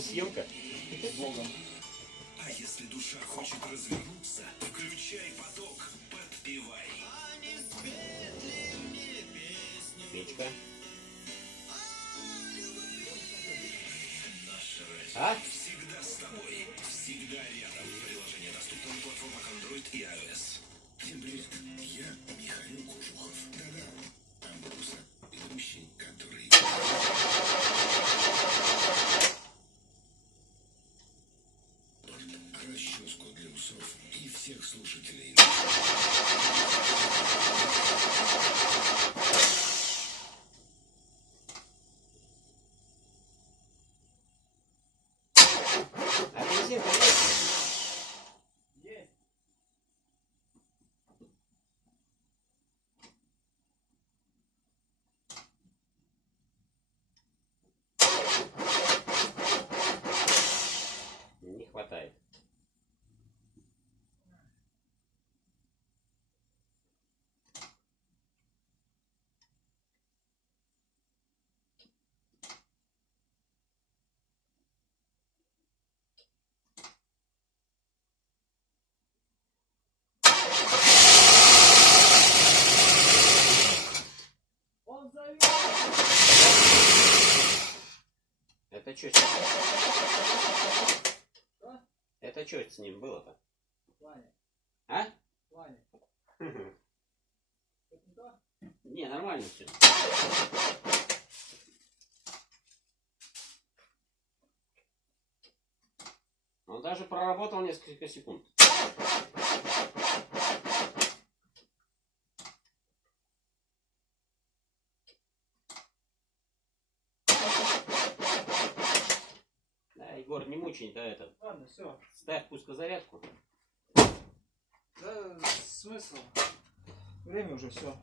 Съемка. С Богом. А если душа хочет развернуться, включай поток, подпевай. Печка. Наше радио А? всегда с тобой, всегда рядом. Приложение доступно на платформах Android и iOS. Всем привет, я Михаил Кожухов. Да-да, Амбруса, ведущий, который... Расческу для усов и всех слушателей. Апельсин, конечно. Есть. Не хватает. Он зовет. Это что с ним? Что? Это что с ним было-то? Ваня. А? Ваня. Это не то? Не, нормально все. Он даже проработал несколько секунд. Да, Егор, не мучай, да, этот. Ладно, все. Ставь пускозарядку. Да, смысл. Время уже все.